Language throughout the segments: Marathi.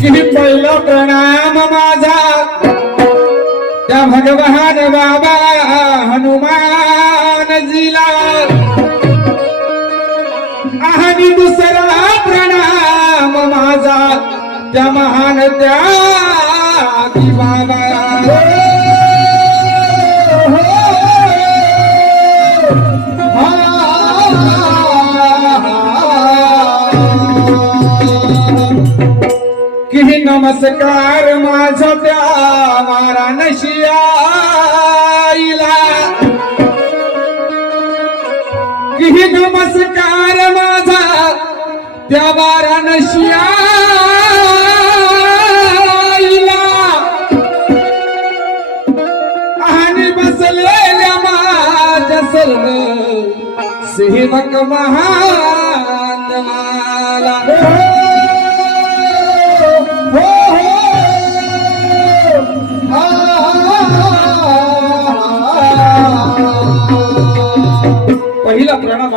की पहिला प्रणाम माझा? त्या भगवान बाबा हनुमानजीला. आणि दुसरा प्रणाम माझा. त्या महान त्या बाबा की नमस्कार माझा त्या वाराणशियाईला की नमस्कार माझा त्या वाराणशियाईला आणि बसलेल्या माझ्या सर्व सेवक महान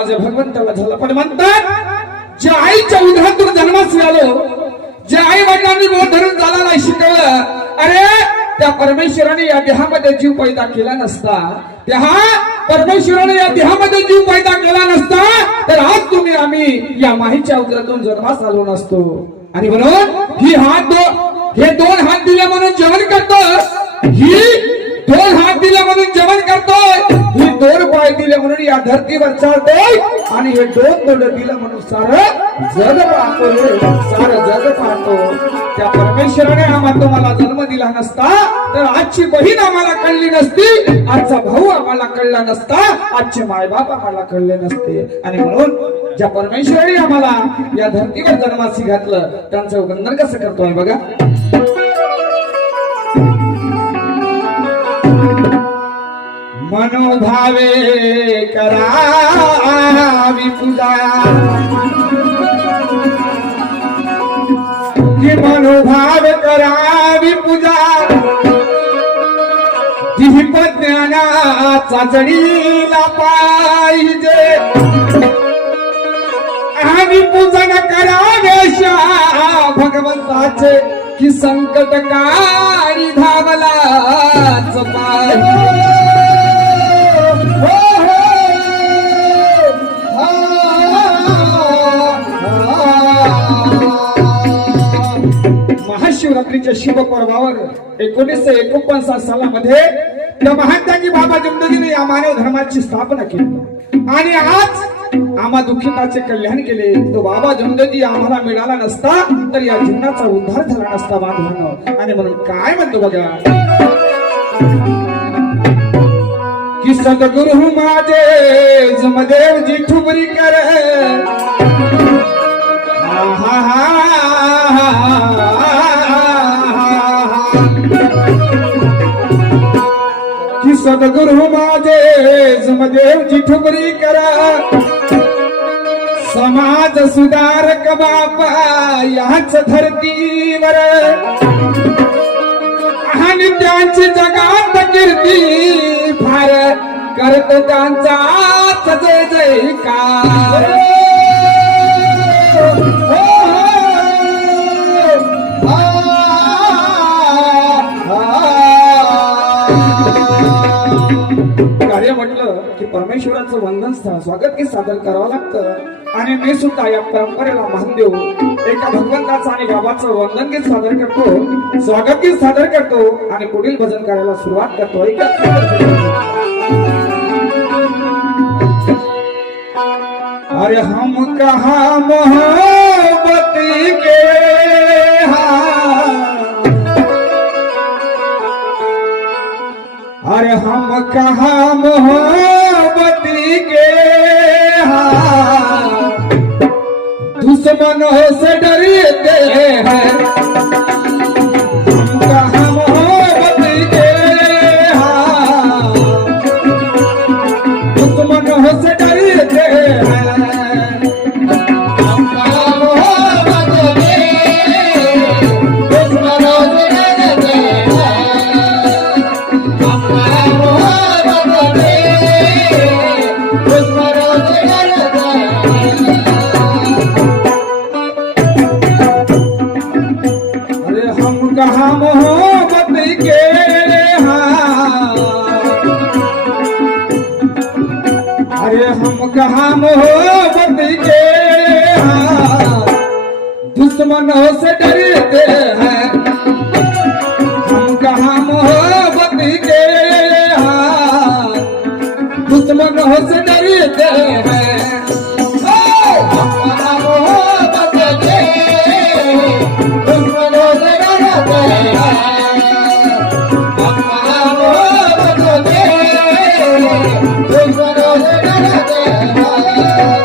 माझ्या भगवंताला झाला पण म्हणतात ज्या आईच्या उदरातून जन्मास आलो ज्या आई वडिलांनी मला धरून झाला नाही शिकवलं अरे त्या परमेश्वराने या देहामध्ये जीव पैदा केला नसता. त्या परमेश्वराने या देहामध्ये जीव पैदा केला नसता. तर आज तुम्ही आम्ही या माहीच्या उदरातून जन्मास आलो नसतो. आणि म्हणून ही हात दो हे दोन हात दिले म्हणून जेवण करतो ही दोन हात दिले म्हणून जेवण करतो ही दोन पाय दिले म्हणून या धरतीवर चालतोय. आणि हे दोन दोन दिलं म्हणून सार जग पाहतो सार जग पाहतो. त्या परमेश्वराने आम्हाला तुम्हाला जन्म दिला नसता तर आजची बहीण आम्हाला कळली नसती आजचा भाऊ आम्हाला कळला नसता आजचे मायबाप आम्हाला कळले नसते. आणि म्हणून ज्या परमेश्वराने आम्हाला या धर्तीवर जन्मासी घातलं त्यांचं वंदन कसं करतोय बघा. मनोभावे करावी पूजा. की मनोभाव करावी पूजा. दीप ज्ञानाचा जडीला पाहिजे. आम्ही पूजन करावे भगवंताचे की संकट का महाशिवरात्रीच्या शिवपर्वावर एकोणीसशे एकोणपन्नास सालामध्ये त्या महात्यागी बाबा जमदगीने या मानव धर्माची स्थापना केली. आणि आज आम्हा दुःखिताचे कल्याण केले. तो बाबा जमदगी आम्हाला मिळाला नसता तर या जीवनाचा उद्धार झाला नसता बांधवानं आणि म्हणून काय म्हणतो बघा? की सद्गुरु माझे जमदेव जी ठुबरी करे. सद्गुरु माझे समदेवची जी करा. समाज सुधारक बापा याच धरतीवर. आणि त्यांची जगात कीर्ती फार करत त्यांचा जय जयकार. कार्य म्हटलं की परमेश्वराचं वंदन स्वागत की सादर करावं लागतं. आणि मी सुद्धा या परंपरेला मान देऊ एका भगवंताचं आणि बाबाचं वंदन गीत सादर करतो स्वागत गीत सादर करतो आणि पुढील भजन करायला सुरुवात करतो. ऐका. अरे हम कहा मोहब्बत के हम कहा मोहब्बत के हाँ दुश्मनों से डरी हम कहा मोहब्बत के दुश्मनों से डरते हैं। हम कहां मोहब्बत के